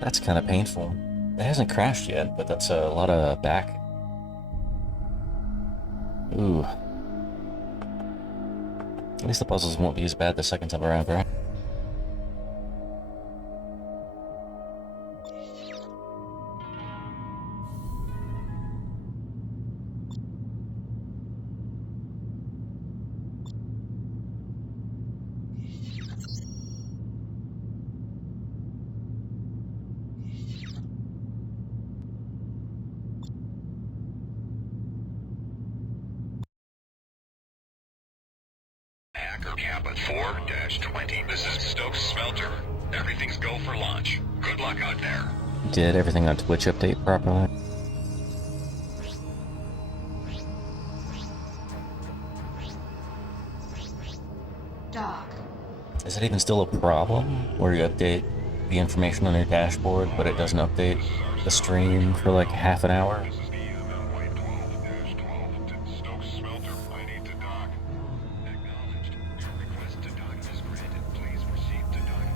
That's kind of painful. It hasn't crashed yet, but that's a lot of back. Ooh. At least the puzzles won't be as bad the second time around, right? Hacker cap at 4-20. This is Stokes Smelter. Everything's go for launch. Good luck out there. Did everything on Twitch update properly? Dock. Is it even still a problem where you update the information on your dashboard, but it doesn't update the stream for like half an hour? This is EML White 12-12 to Stokes Smelter. I need to dock. Acknowledged. Your request to dock is granted. Please proceed to dock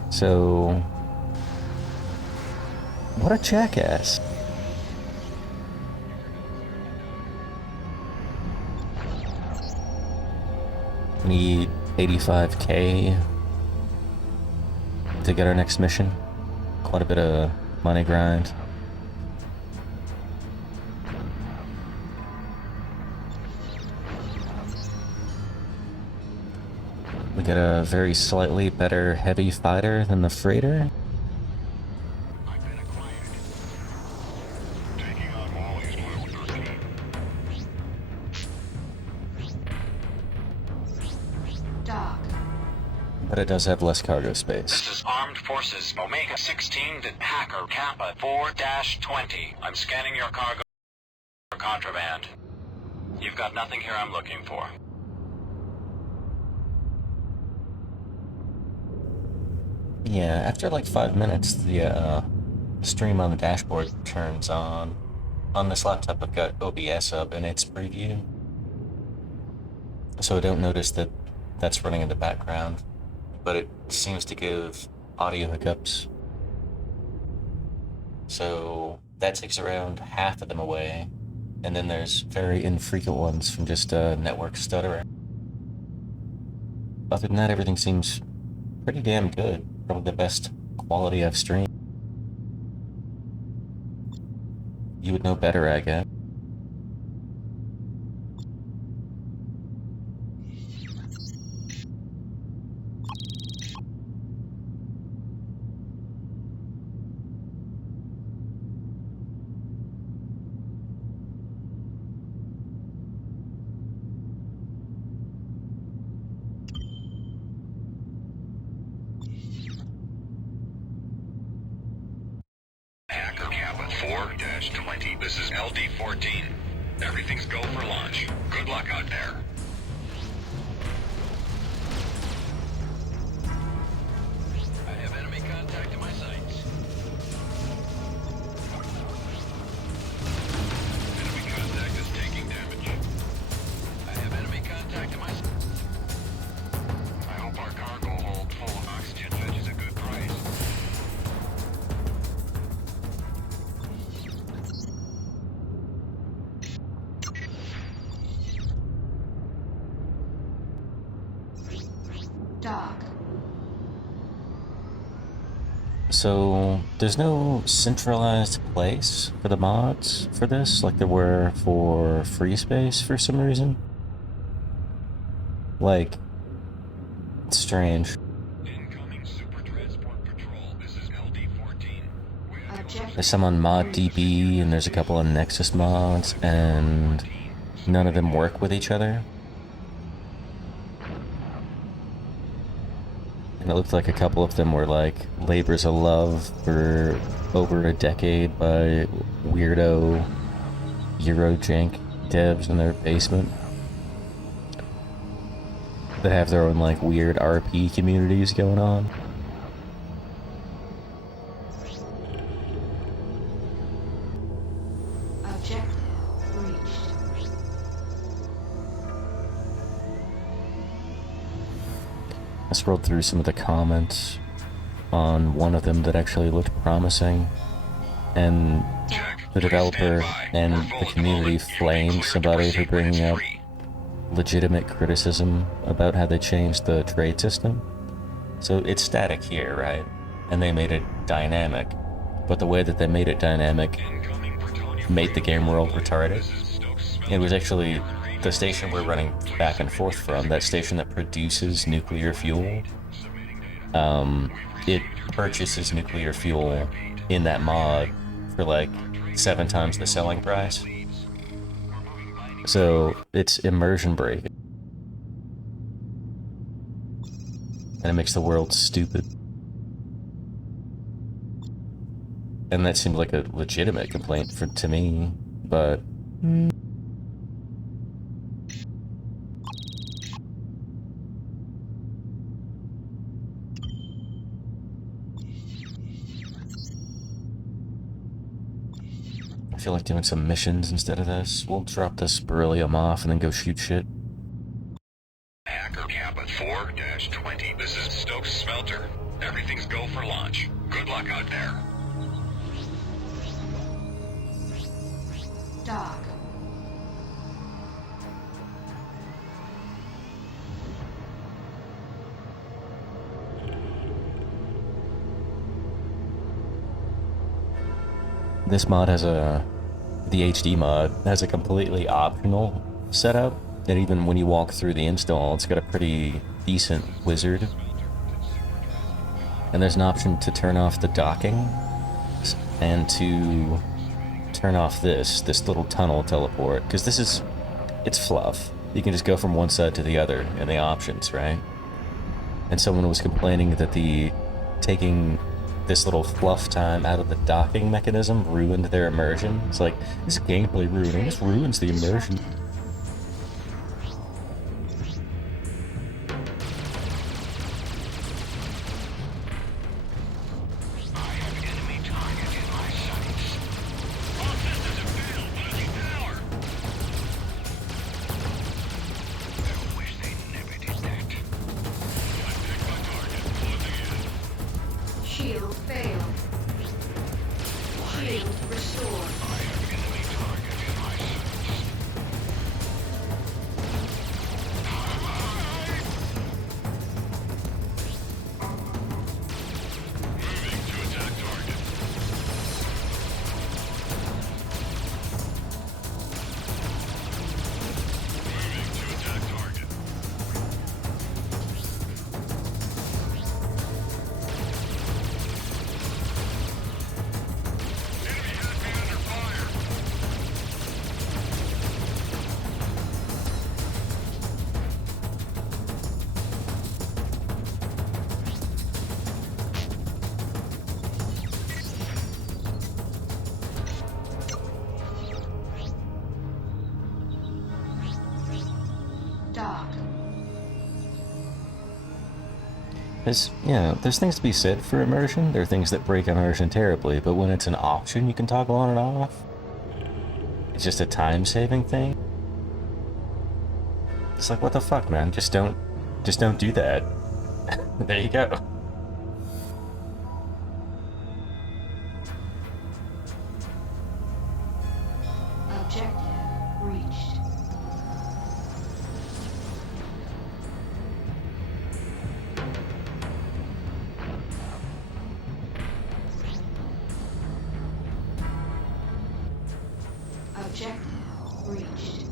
1. So... what a jackass. Need 85k to get our next mission. Quite a bit of money grind. We get a very slightly better heavy fighter than the freighter. I've been acquired. Taking on Wally's 12-13. Dock. But it does have less cargo space. This is Armed Forces Omega 16 to Hacker Kappa 4-20. I'm scanning your cargo for contraband. You've got nothing here I'm looking for. Yeah, after like 5 minutes, the stream on the dashboard turns on. On this laptop, I've got OBS up in its preview, so I don't notice that that's running in the background, but it seems to give audio hiccups. So that takes around half of them away, and then there's very infrequent ones from just network stuttering. Other than that, everything seems pretty damn good. Probably the best quality I've streamed. You would know better, I guess. Hacker Kappa 4-20. This is LD-14. Everything's go for launch. Good luck out there. I have enemy contact in my sights. Enemy contact is taking damage. I have enemy contact in my sights. I hope our cargo hold full of oxygen fetches a good price. Dock. So, there's no centralized place for the mods for this, like there were for Free Space for some reason. Like, it's strange. Incoming Super Transport Patrol. This is LD-14. We have Objective. There's some on ModDB, and there's a couple on Nexus mods, and none of them work with each other. And it looked like a couple of them were like labors of love for over a decade by weirdo Eurojank devs in their basement that have their own like weird RP communities going on. Objective reached. I scrolled through some of the comments on one of them that actually looked promising, and the developer and the community flamed somebody for bringing up legitimate criticism about how they changed the trade system. So it's static here, right? And they made it dynamic. But the way that they made it dynamic made the game world retarded. It was actually the station we're running back and forth from, that station that produces nuclear fuel. It purchases nuclear fuel in that mod for like 7 times the selling price. So it's immersion break. And it makes the world stupid. And that seemed like a legitimate complaint to me, but... I feel like doing some missions instead of this. We'll drop this beryllium off and then go shoot shit. Hacker Kappa 4-20. This is Stokes Smelter. Everything's go for launch. Good luck out there. Dock. This mod has the HD mod has a completely optional setup, and even when you walk through the install, it's got a pretty decent wizard. And there's an option to turn off the docking, and to turn off this little tunnel teleport, because it's fluff. You can just go from one side to the other in the options, right? And someone was complaining that taking this little fluff time out of the docking mechanism ruined their immersion. It's like, this is gameplay ruining, this ruins the immersion. Shield failed. Shield restored. Dock. There's things to be said for immersion. There are things that break immersion terribly, but when it's an option you can toggle on and off, it's just a time-saving thing. It's like, what the fuck, man? Just don't do that. There you go. Objective reached. Objective reached.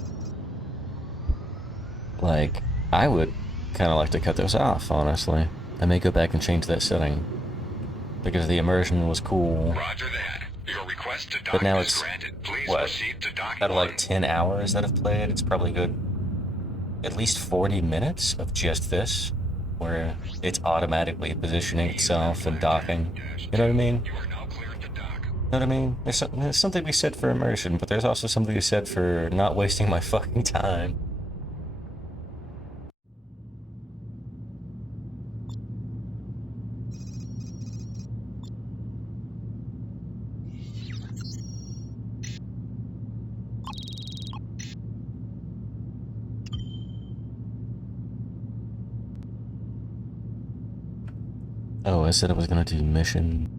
Like, I would kind of like to cut those off, honestly. I may go back and change that setting, because the immersion was cool. Roger that. Your request to dock But now is it's, granted. Please what, proceed to docking out of like line. 10 hours that I've played, it's probably good at least 40 minutes of just this, where it's automatically positioning itself and docking. You know what I mean? You are now cleared to dock. You know what I mean? There's something to be said for immersion, but there's also something to be said for not wasting my fucking time. Oh, I said I was gonna do mission.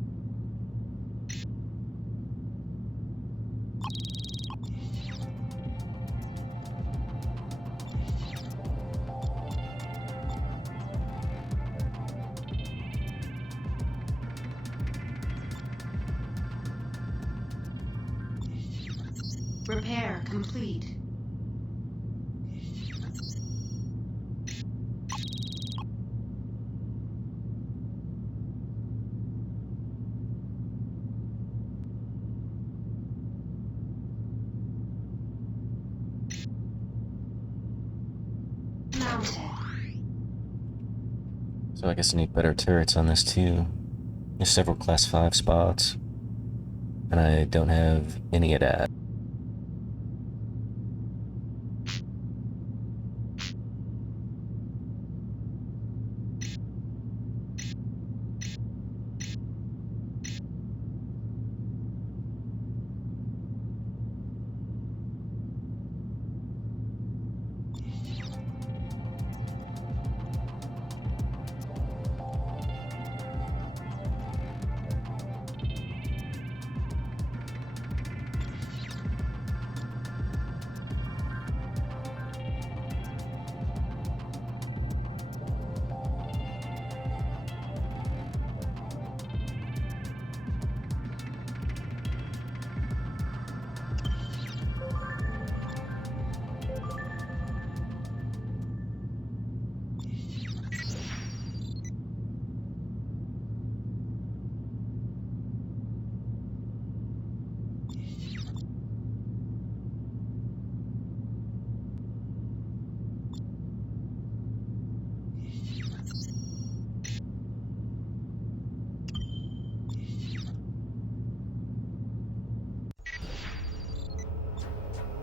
Repair complete. Mounted. So I guess I need better turrets on this too. There's several class 5 spots, and I don't have any of that.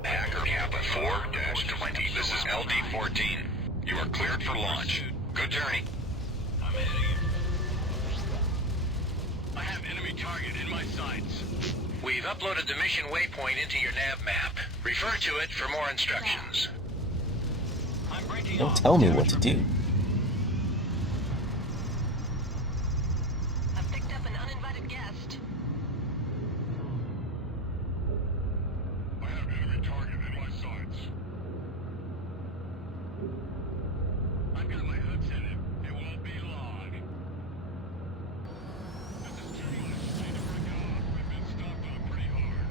Hacker Kappa 4-20. This is LD-14. You are cleared for launch. Good journey. I'm heading. I have enemy target in my sights. We've uploaded the mission waypoint into your nav map. Refer to it for more instructions. I'm breaking Don't off. tell me what to do. I've picked up an uninvited guest. I have enemy target in my sights. I've got my hoods in it. It won't be long. This is 2-1. Stay to break off. We've been stopped on pretty hard.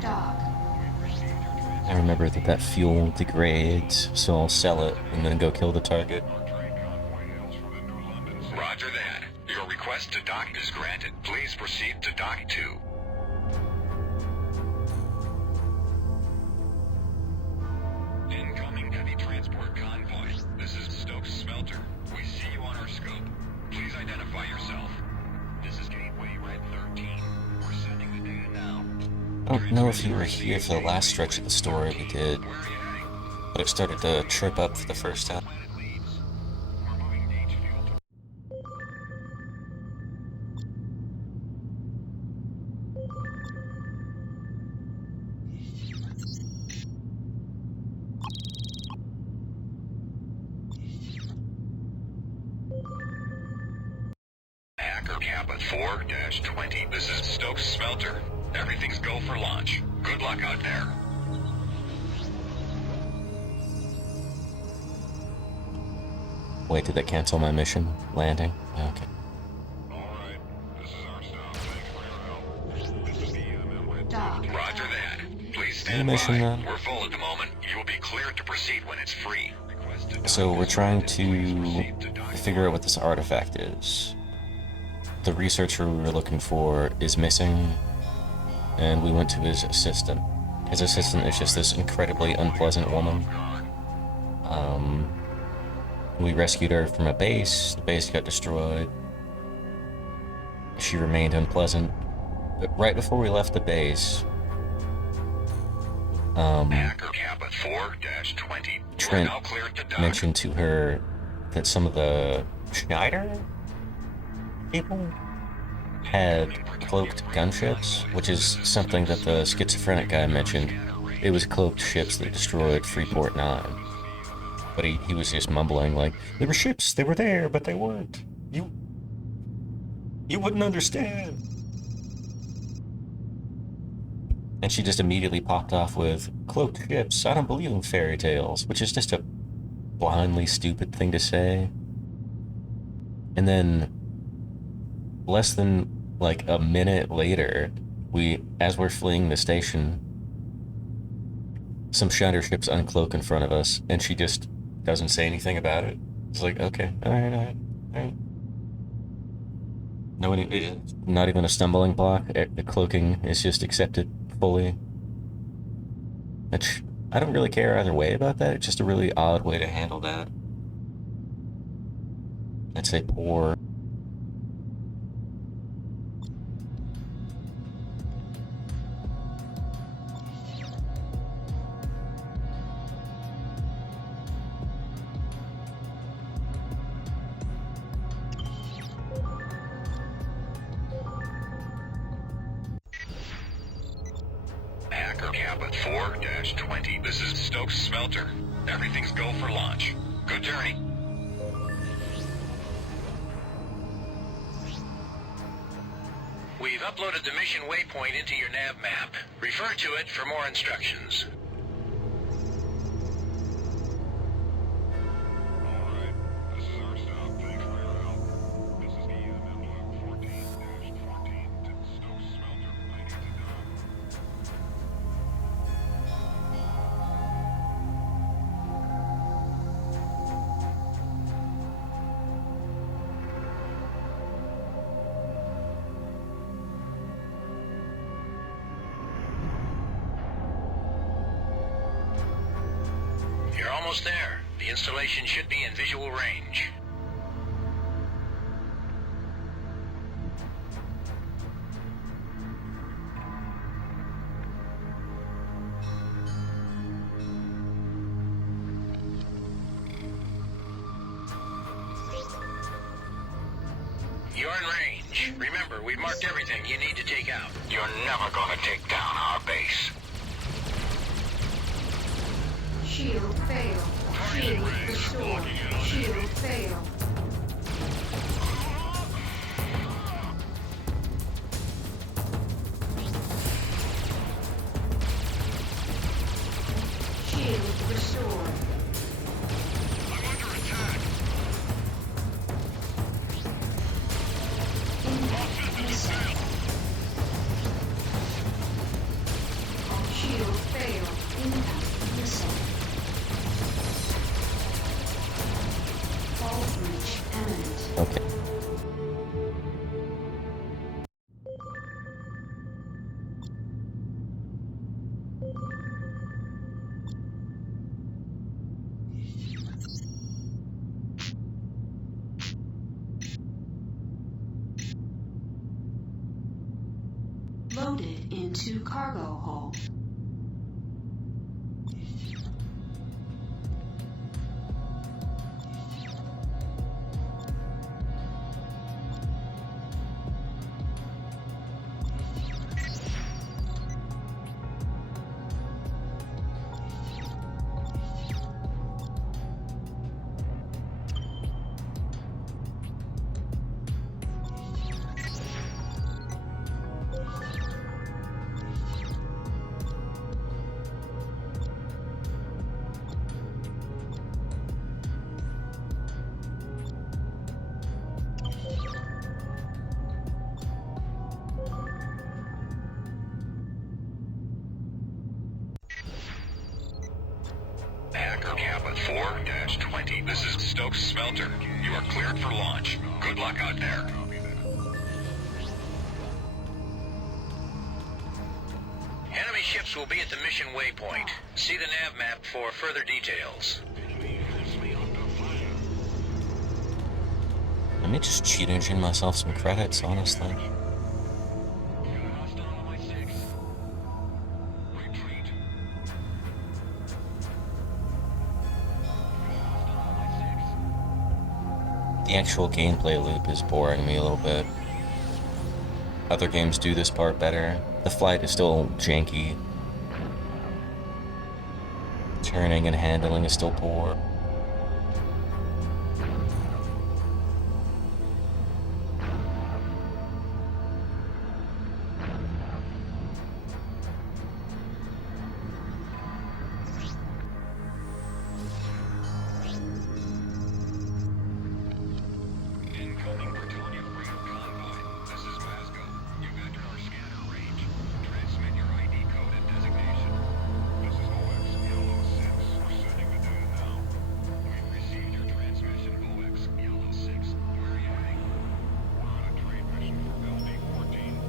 Dock. I remember that fuel degrades, so I'll sell it and then go kill the target. Roger that. Your request to dock is granted. Please proceed to dock 2. Incoming heavy transport convoy. This is Stokes Smelter. We see you on our scope. Please identify yourself. This is Gateway Red 13. We're sending the data now. I don't know if you were here for the last stretch of the story we did, Where are you heading? but it started to trip up for the first time. Planet leaves. We're moving H fuel to Hacker Kappa 4-20. This is Stokes Smelter. Everything's go for launch. Good luck out there. Wait, did that cancel my mission? Landing? Okay. Alright. This is our stop. Thanks for your help. This is the EMM. Dock. Roger that. Please New stand mission, by. then. We're full at the moment. You will be cleared to proceed when it's free. Request to dock So we're is trying granted. Please to proceed to dock figure out what this artifact is. The researcher we were looking for is missing, and we went to his assistant. His assistant is just this incredibly unpleasant woman. We rescued her from a base. The base got destroyed. She remained unpleasant. But right before we left the base, Trent mentioned to her that some of the Schneider people had cloaked gunships, which is something that the schizophrenic guy mentioned. It was cloaked ships that destroyed Freeport 9. But he was just mumbling like, there were ships, they were there, but they weren't. You wouldn't understand. And she just immediately popped off with, cloaked ships, I don't believe in fairy tales, which is just a blindly stupid thing to say. And then, less than like a minute later, as we're fleeing the station, some Schneider ships uncloak in front of us, and she just doesn't say anything about it. It's like, okay, alright. No, not even a stumbling block. The cloaking is just accepted fully. Which, I don't really care either way about that. It's just a really odd way to handle that. I'd say poor. Kappa 4-20. This is Stokes Smelter. Everything's go for launch. Good journey. We've uploaded the mission waypoint into your nav map. Refer to it for more instructions. Alright, this is our stop. Thanks for your help. This is the envelope 14-14 to Stokes Smelter. I need to dock. You're almost there. The installation should be in visual range. You're in range. Remember, we've marked everything you need to take out. You're never gonna take down our base. Shield fail. Shield restored. Shield fail. Shield restored. I'm under attack. Impact missile. Shield fail. Impact missile. Fall breach imminent. Okay. Loaded into cargo hold. Kappa 4-20. This is Stokes Smelter. You are cleared for launch. Good luck out there. ships will be at the mission waypoint. See the nav map for further details. Let me just cheat engine myself some credits, honestly. The actual gameplay loop is boring me a little bit. Other games do this part better. The flight is still janky. Turning and handling is still poor. Incoming Britannia Freedom Convoy. This is Glasgow. You've entered our scanner range. Transmit your ID code and designation. This is OX Yellow 6. We're sending the data now. We've received your transmission, OX Yellow 6. Where are you heading? We're on a trade mission for LD-14.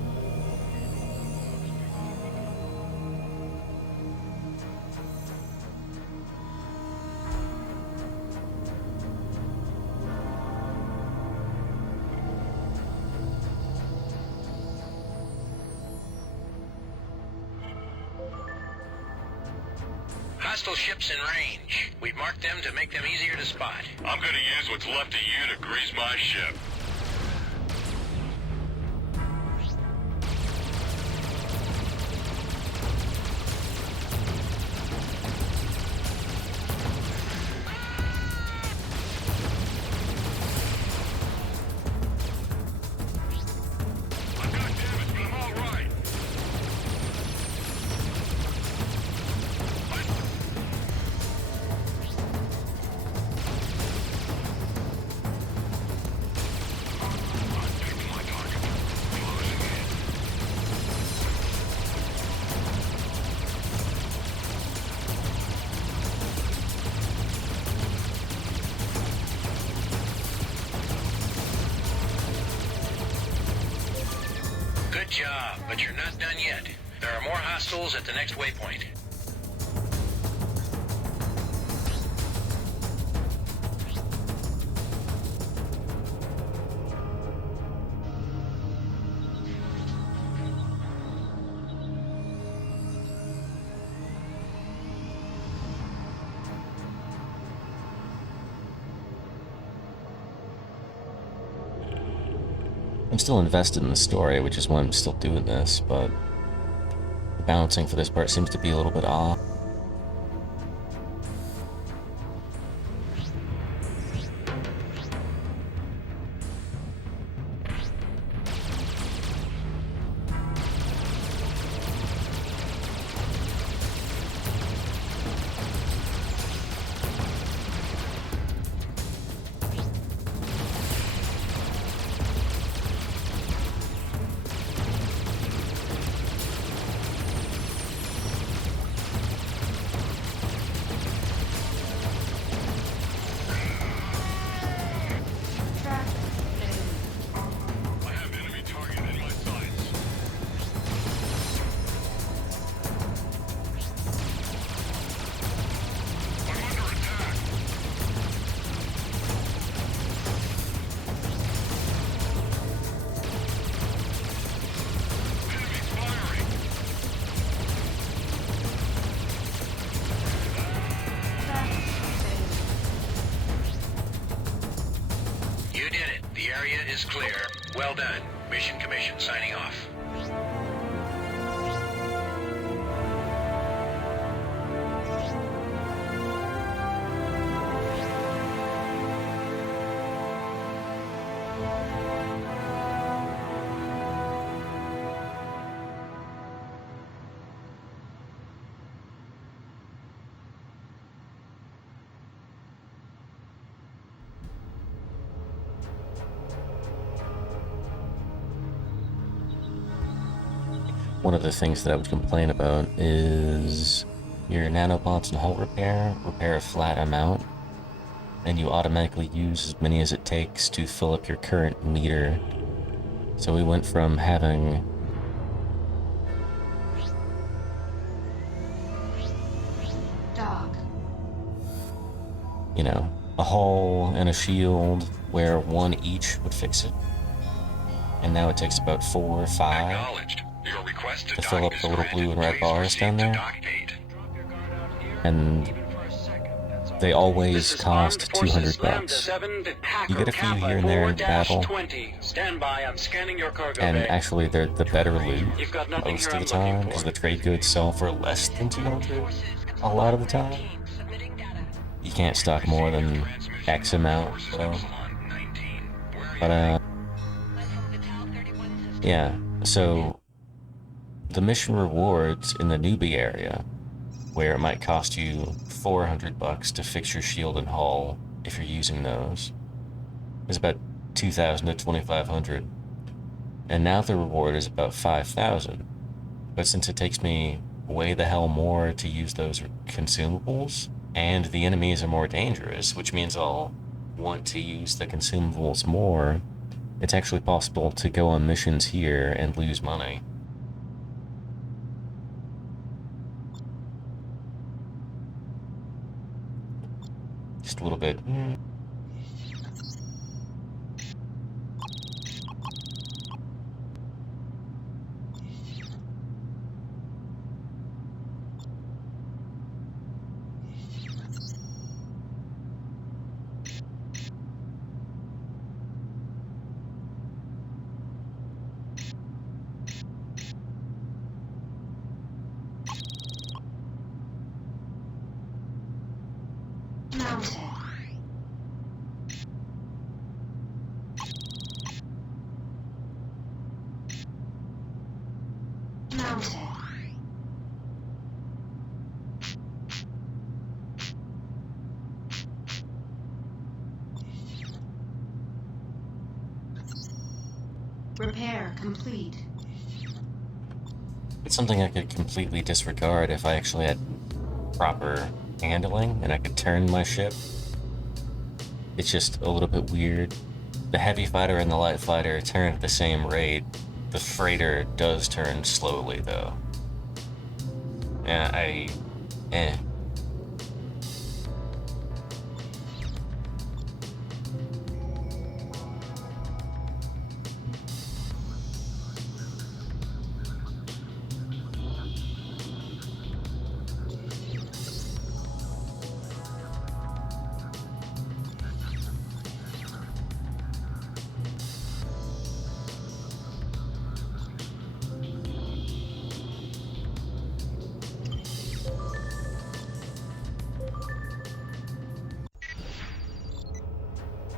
Hostile ships in range. We've marked them to make them easier to spot. I'm gonna use what's left of you to grease my ship. I've got damage, but I'm all right. Good job, but you're not done yet. There are more hostiles at the next waypoint. I'm still invested in the story, which is why I'm still doing this, but the balancing for this part seems to be a little bit off. I have enemy target in my sights. I'm under attack. Enemy's firing. You did it. The area is clear. Well done. Mission Commission signing off. One of the things that I would complain about is your nanobots and hull repair a flat amount, and you automatically use as many as it takes to fill up your current meter. So we went from having you know, a hull and a shield where one each would fix it. And now it takes about 4 or 5 Acknowledged. Your request to to dock fill up is the little granted. blue and red Please bars proceed down to there. dock gate. And they always cost 200 bucks. You get a few here and there in battle, Stand by, I'm scanning your cargo and bay. actually they're the better loot You've got nothing most here of the I'm looking time, for. because the trade goods sell for less than 200 a lot of the time. Submitting data. You can't stock more than X amount, though. But, I'm from Vital 31 system. yeah, so the mission rewards in the newbie area, where it might cost you 400 bucks to fix your shield and hull if you're using those, is about 2,000 to 2,500. And now the reward is about 5,000. But since it takes me way the hell more to use those consumables, and the enemies are more dangerous, which means I'll want to use the consumables more, it's actually possible to go on missions here and lose money. Just a little bit. Mounted. Mounted. Repair complete. It's something I could completely disregard if I actually had proper handling and I could turn my ship. It's just a little bit weird. The heavy fighter and the light fighter turn at the same rate. The freighter does turn slowly, though. Yeah,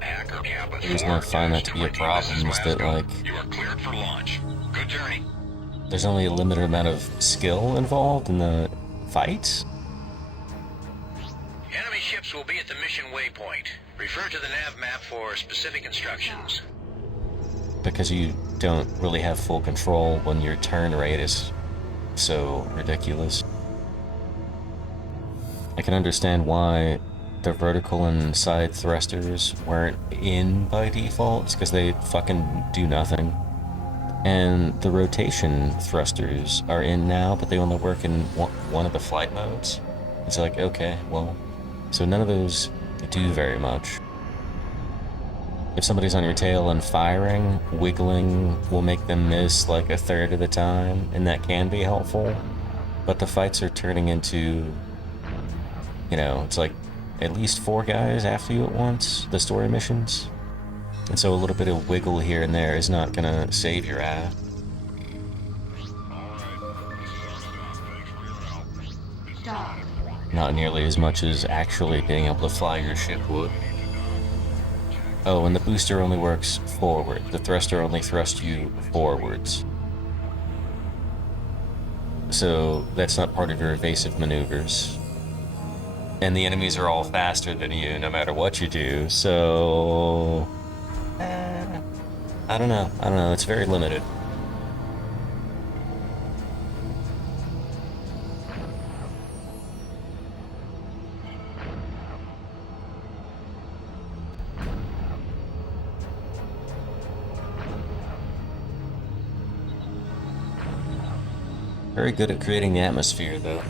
Hacker Kappa The reason I find that to be a problem is that, like, you are cleared for launch. Good journey. there's only a limited amount of skill involved in the fights. Enemy ships will be at the mission waypoint. Refer to the nav map for specific instructions. Because you don't really have full control when your turn rate is so ridiculous. I can understand why the vertical and side thrusters weren't in by default, because they fucking do nothing. And the rotation thrusters are in now, but they only work in one of the flight modes. It's like, okay, well, so none of those do very much. If somebody's on your tail and firing, wiggling will make them miss like a third of the time, and that can be helpful. But the fights are turning into, you know, it's like at least 4 guys after you at once, the story missions. And so a little bit of wiggle here and there is not gonna save your ass. Dock. Not nearly as much as actually being able to fly your ship would. Oh, and the booster only works forward. The thruster only thrusts you forwards. So that's not part of your evasive maneuvers. And the enemies are all faster than you no matter what you do, so... I don't know, it's very limited. Very good at creating the atmosphere, though.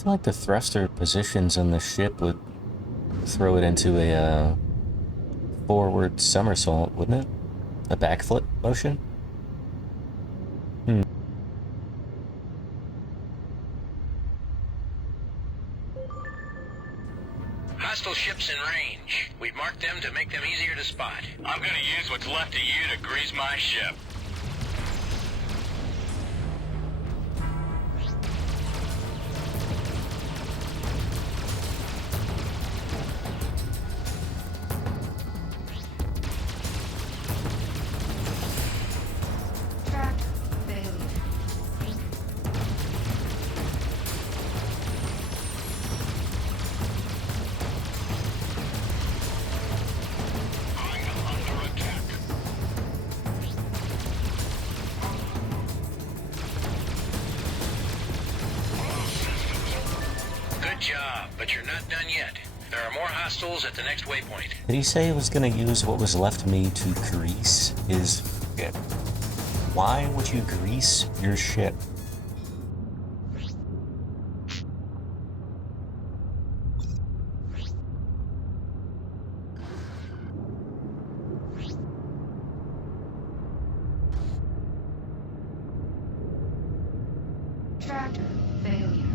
feel like the thruster positions on the ship would throw it into a forward somersault, wouldn't it? A backflip motion? Hostile ships in range. We've marked them to make them easier to spot. I'm gonna use what's left of you to grease my ship. Track failure. I'm under attack. Good job, but you're not done yet. There are more hostiles at the next waypoint. Did he say he was gonna use what was left of me to grease his ship? Why would you grease your ship? Tractor failure.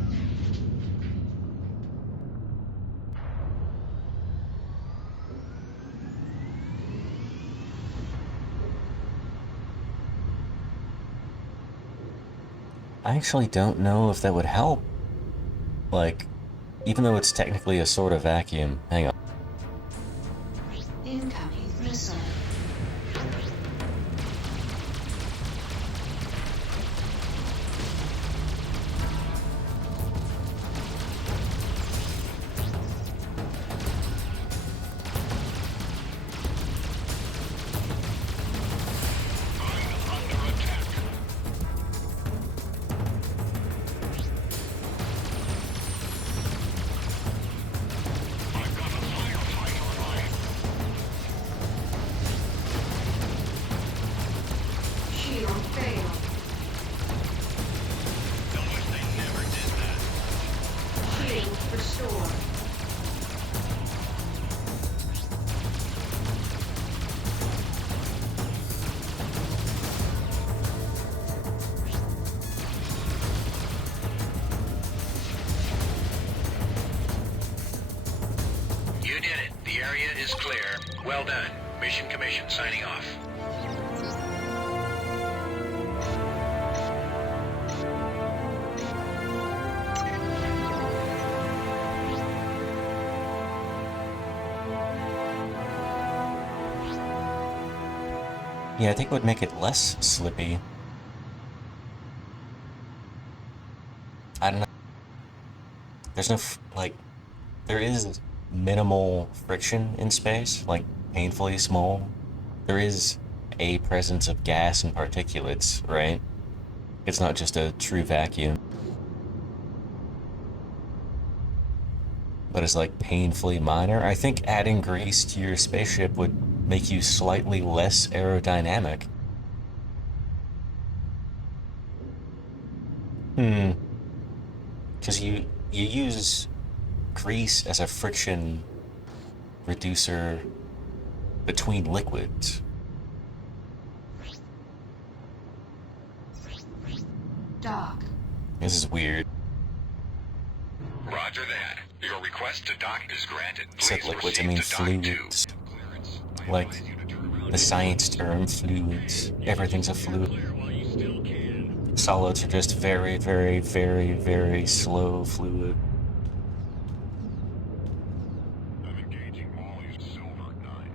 I actually don't know if that would help. Like, even though it's technically a sort of vacuum. Hang on. Incoming missile. I'm under attack. I've got a firefighter alive. Shield failed. Don't wish they never did that. Shield restored. You did it. The area is clear. Well done. Mission Commission signing off. Yeah, I think it would make it less slippy. I don't know. There's no, there is minimal friction in space, like painfully small. There is a presence of gas and particulates, right? It's not just a true vacuum. But it's like painfully minor. I think adding grease to your spaceship would make you slightly less aerodynamic. Because you use grease as a friction reducer between liquids. Dock. This is weird. Roger that. Your request to dock is granted. Said Please liquids, I proceed mean to dock 2. fluids. Clearance. I Like advise you to turn around the science term fluids. Everything's a fluid. clear while you still can. Solids are just very, very, very, very slow fluid. I'm engaging Molly's Silver 9.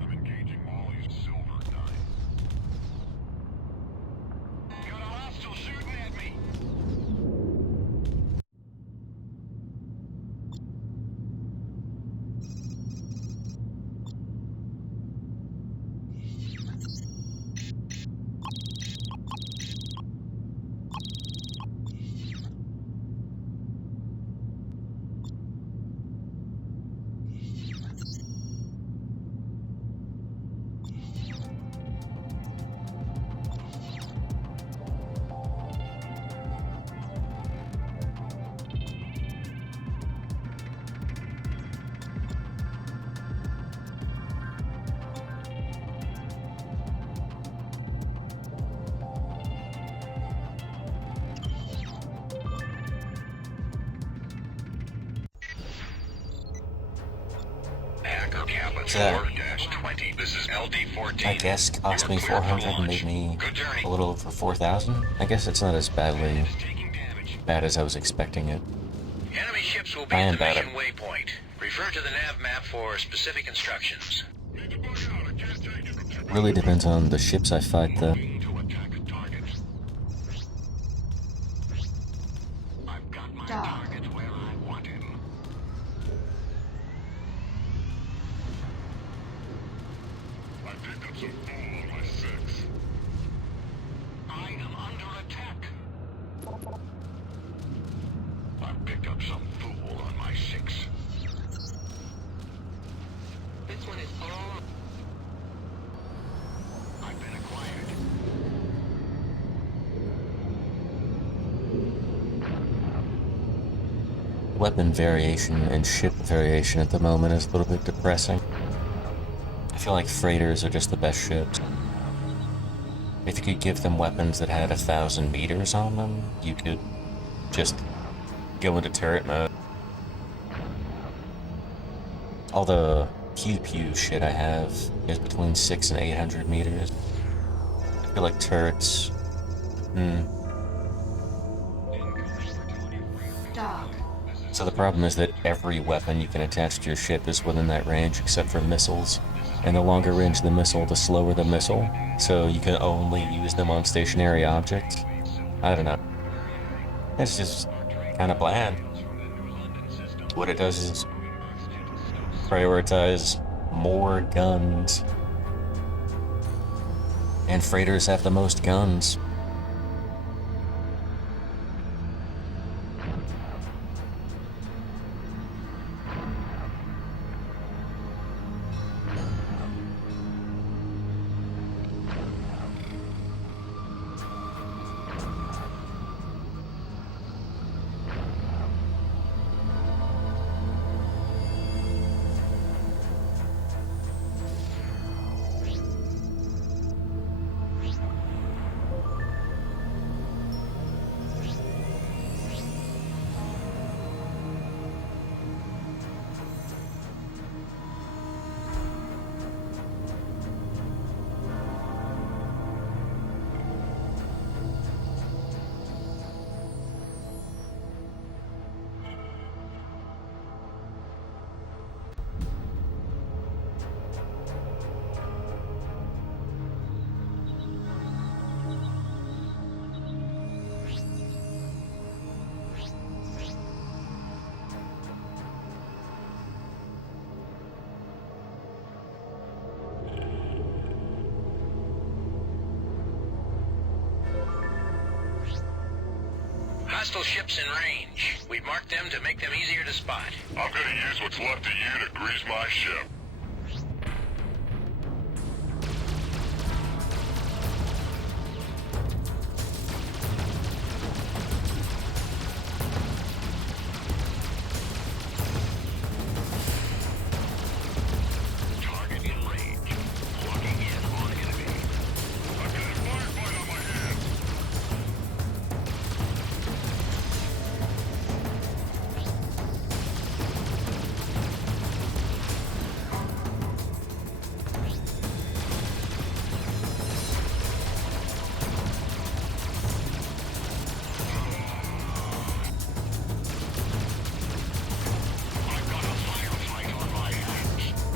I'm engaging Molly's Silver 9. Got a hostile shooting at me. Tracker Kappa Yeah. 4-20. This is LD-14. I guess cost me 400 and made me Good journey. a little over 4,000. I guess it's not as badly Taking damage. bad as I was expecting it. Enemy ships will be I at am the bad mission at- waypoint. Refer to the nav map for specific instructions. Need to bug out. I can't take it. Really depends on the ships I fight, though. Moving to attack a target. I've got my Dock. target where I want him. I picked up some fool on my 6. I am under attack. I picked up some fool on my 6. This one is all. I've been acquired. Weapon variation and ship variation at the moment is a little bit depressing. I feel like freighters are just the best ships. If you could give them weapons that had 1,000 meters on them, you could just go into turret mode. All the pew-pew shit I have is between 600 and 800 meters. I feel like turrets... Dock. So the problem is that every weapon you can attach to your ship is within that range except for missiles. And the longer range the missile, the slower the missile. So you can only use them on stationary objects. I don't know. It's just kind of bland. What it does is prioritize more guns. And freighters have the most guns. Hostile ships in range. We've marked them to make them easier to spot. I'm gonna use what's left of you to grease my ship. Target in range. Locking in on enemy. I've got a firefight on my hands. I've got a firefight on my hands.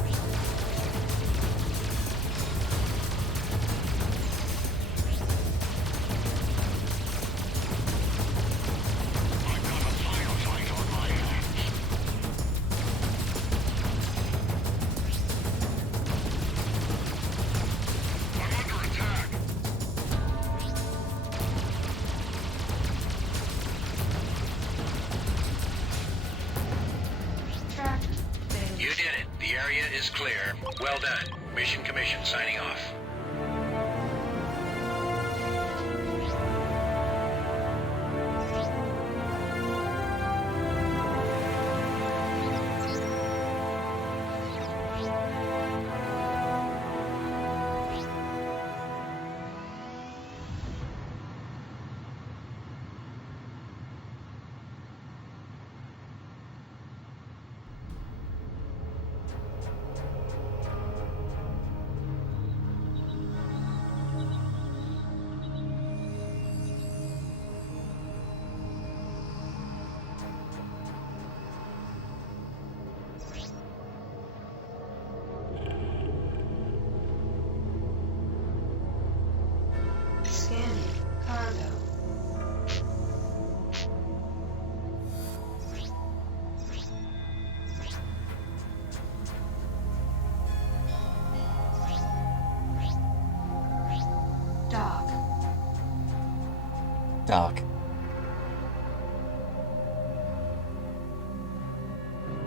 I've got a firefight on my hands. I'm under attack. Tracked. Failed. You did it. The area is clear. Well done. Mission Commission signing off. Doc.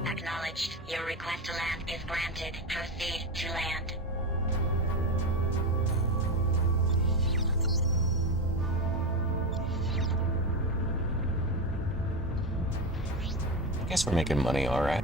Acknowledged. Your request to land is granted. Proceed to land. I guess we're making money, alright.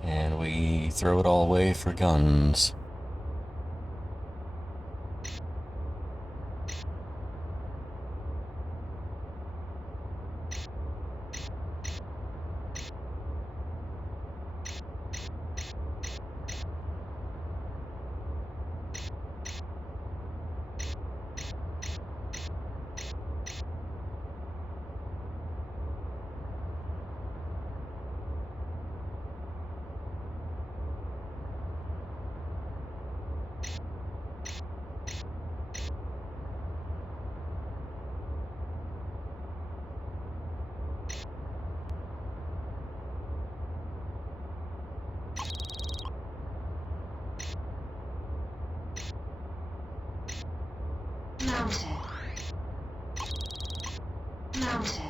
And we throw it all away for guns. Mounted. Mounted.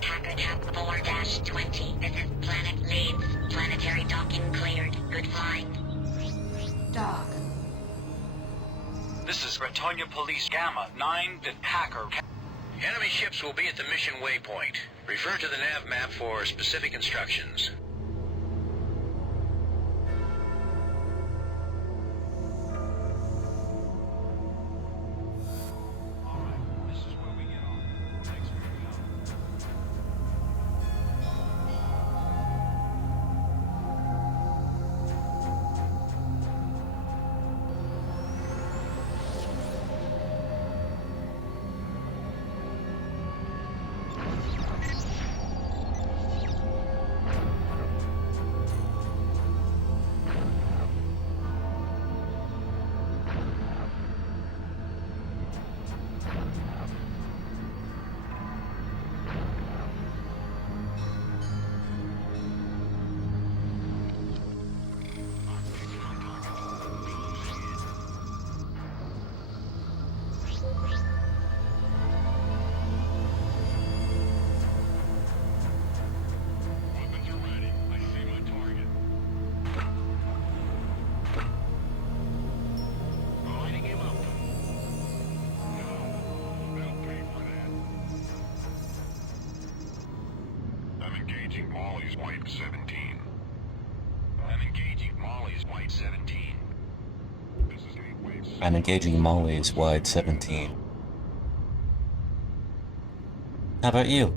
Packard Hub 4-20. This is Planet Leeds. Planetary docking cleared. Good flying. Dock. This is Bretonia Police Gamma 9 to Hacker. Enemy ships will be at the mission waypoint. Refer to the nav map for specific instructions. This is where we get on. Thanks for your help. engaging Molly's White 17. I'm engaging Molly's White 17. This is Gateway 7. I'm engaging Molly's wide 17. How about you?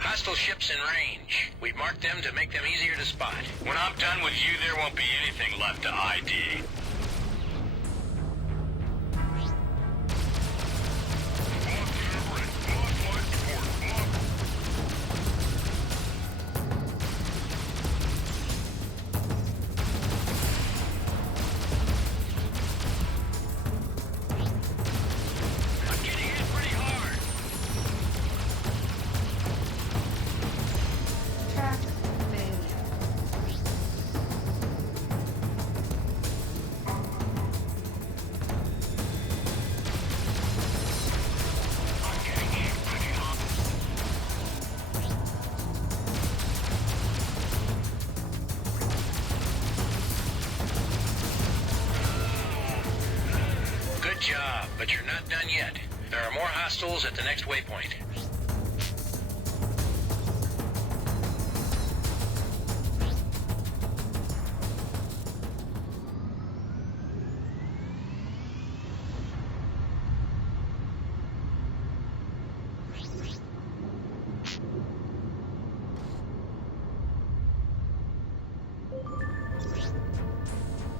Hostile ships in range. We've marked them to make them easier to spot. When I'm done with you, there won't be anything left to ID. I'm getting hit pretty hard. Track failure. Good job, but you're not done yet. There are more hostiles at the next waypoint.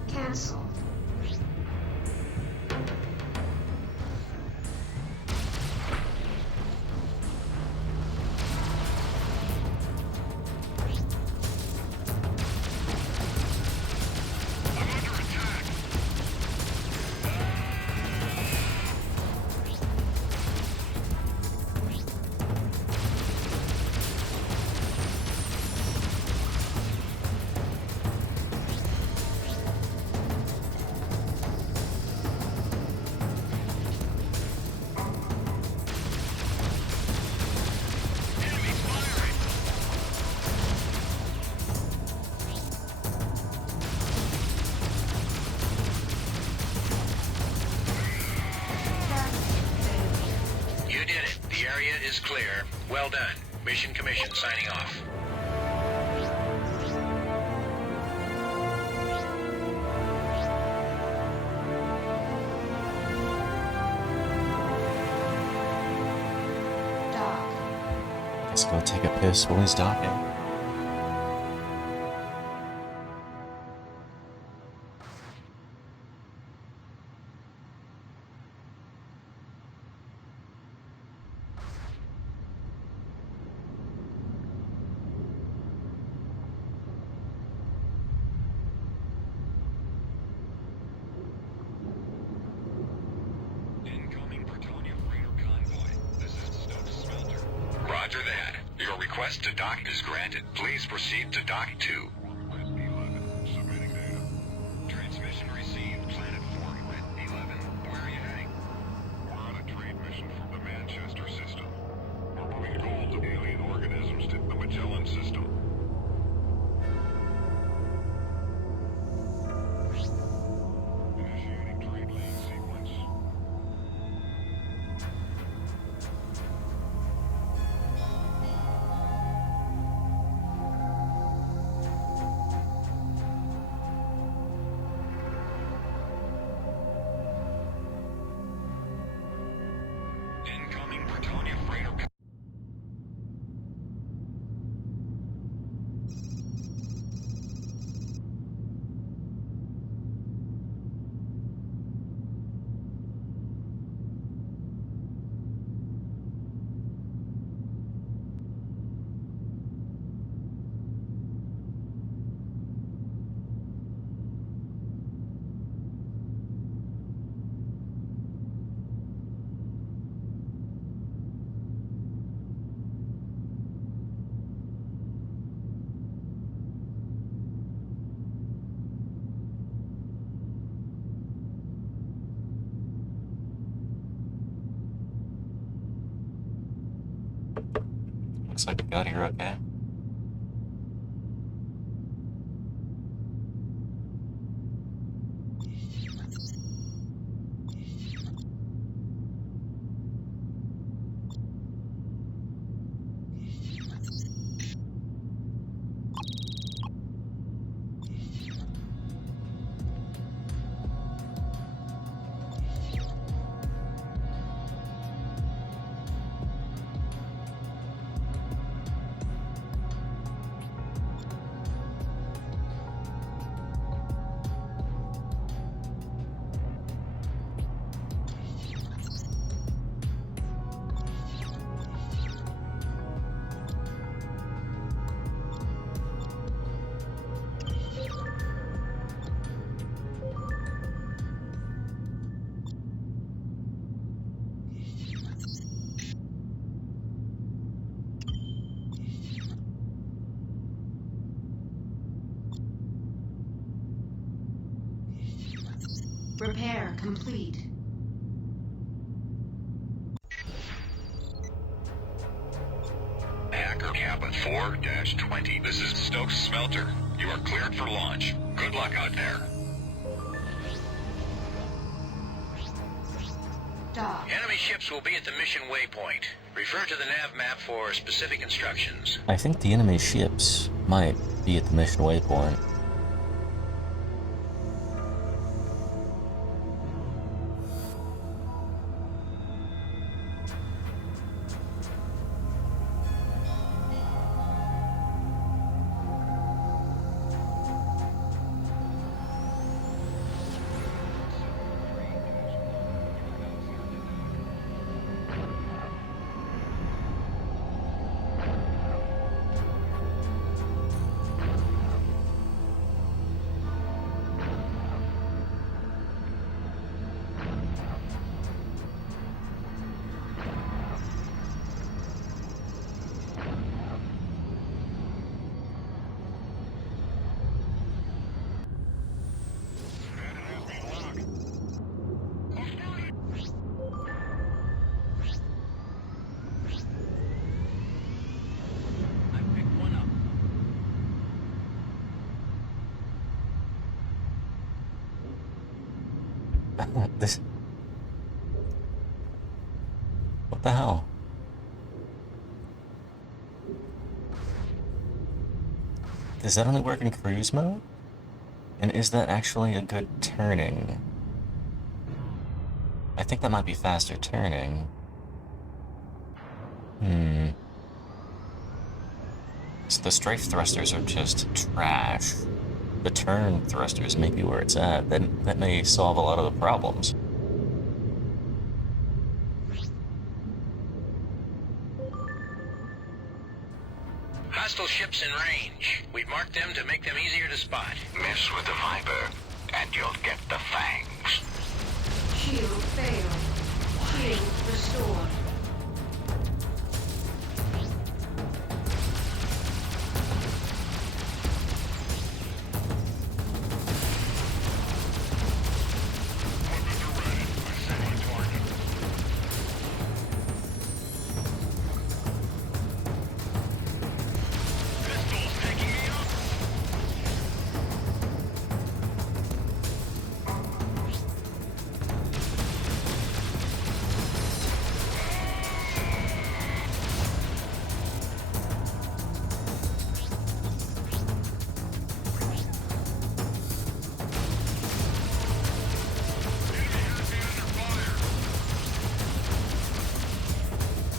Cancel. I'm under attack. Enemy firing. Track failure. You did it. The area is clear. Well done. Mission Commission signing off. Dock. Let's go take a piss while he's docking. Incoming Pretonia freighter convoy. This is Stokes Smelter. Roger that. Your request to dock is granted. Please proceed to dock 2. Red 11. Submitting data. Transmission received. Planet 4, Red 11. Where are you heading? We're on a trade mission from the Manchester system. We're moving gold to alien organisms to the Magellan system. Initiating trade lane sequence. Looks like we got here okay. Repair complete. Hacker Kappa 4-20. This is Stokes Smelter. You are cleared for launch. Good luck out there. Dock. Enemy ships will be at the mission waypoint. Refer to the nav map for specific instructions. I think the enemy ships might be at the mission waypoint. I picked one up. This... What the hell? Does that only work in cruise mode? And is that actually a good turning? I think that might be faster turning. So the strafe thrusters are just trash. The turn thrusters may be where it's at. That may solve a lot of the problems. Hostile ships in range. We've marked them to make them easier to spot. Mess with the Viper, and you'll get the fangs. Shield failed. Shield restored.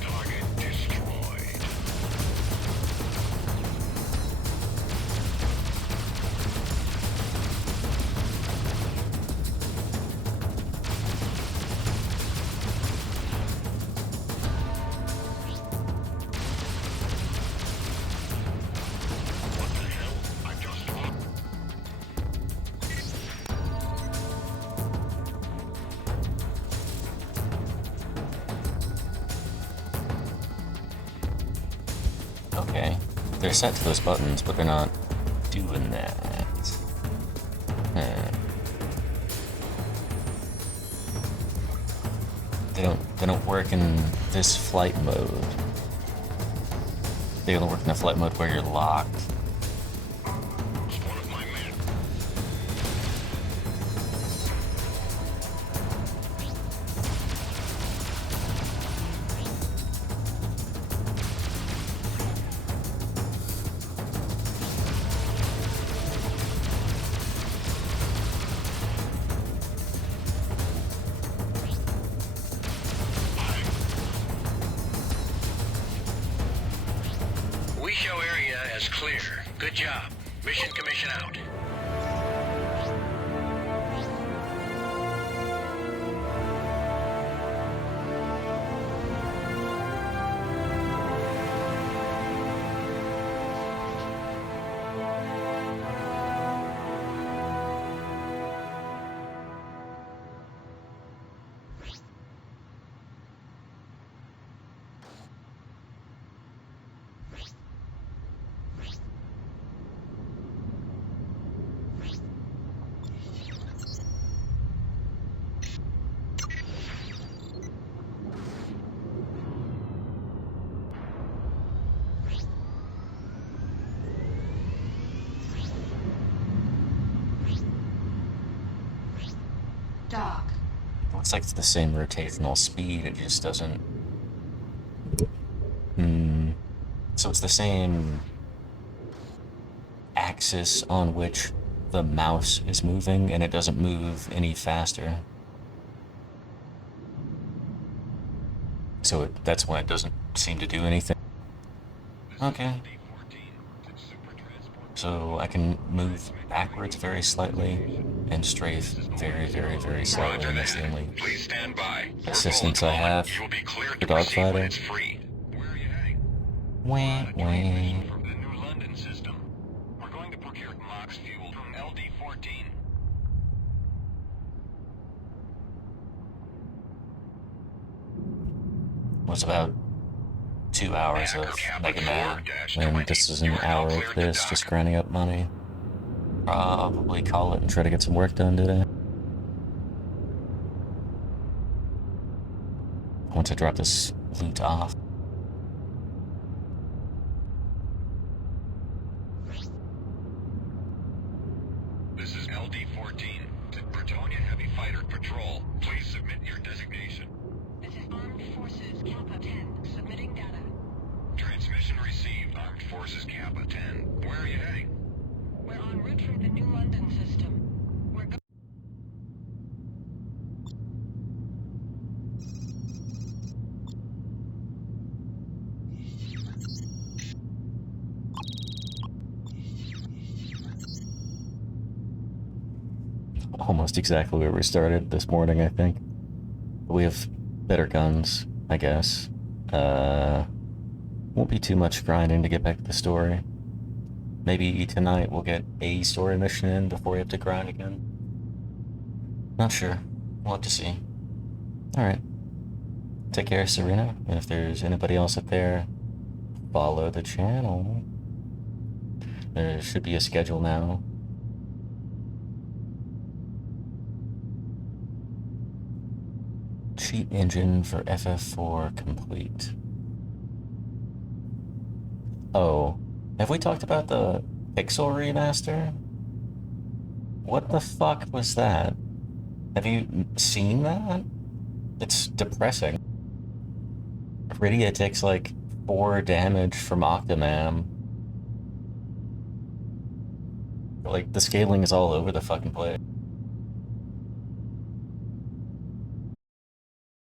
Target destroyed. What the hell? I just walked. Okay. They're set to those buttons, but they're not doing that. They don't work in this flight mode. They only work in a flight mode where you're locked. It's one of my men. We show area as clear. Good job. Mission commission out. Dock. Looks like it's the same rotational speed, it just doesn't... So it's the same axis on which the mouse is moving, and it doesn't move any faster. So that's why it doesn't seem to do anything. Okay. So I can move backwards very slightly and strafe very, very, very slightly, and that's the only Please stand by. assistance I have You will be cleared for to proceed when dogfighting. it's free. Where are you heading? Wah, wah. From the New London system. We're going to procure MOX fuel from LD-14. Was about 2 hours of Mega Man, and this is an hour of this, just grinding up money. Probably call it and try to get some work done today. Once I drop this loot off. This is LD-14 to Britonia Heavy Fighter Patrol. Please submit your designation. This is Armed Forces Kappa 10, submitting data. Transmission received. Armed Forces Kappa 10. Where are you heading? We're en route from the New London system. We're go- Almost exactly where we started this morning, I think. We have better guns, I guess. Won't be too much grinding to get back to the story. Maybe tonight we'll get a story mission in before we have to grind again. Not sure. We'll have to see. Alright. Take care, Serena. And if there's anybody else up there, follow the channel. There should be a schedule now. Cheat engine for FF4 complete. Oh, have we talked about the Pixel remaster? What the fuck was that? Have you seen that? It's depressing. Rydia takes like 4 damage from Octomam. Like, the scaling is all over the fucking place.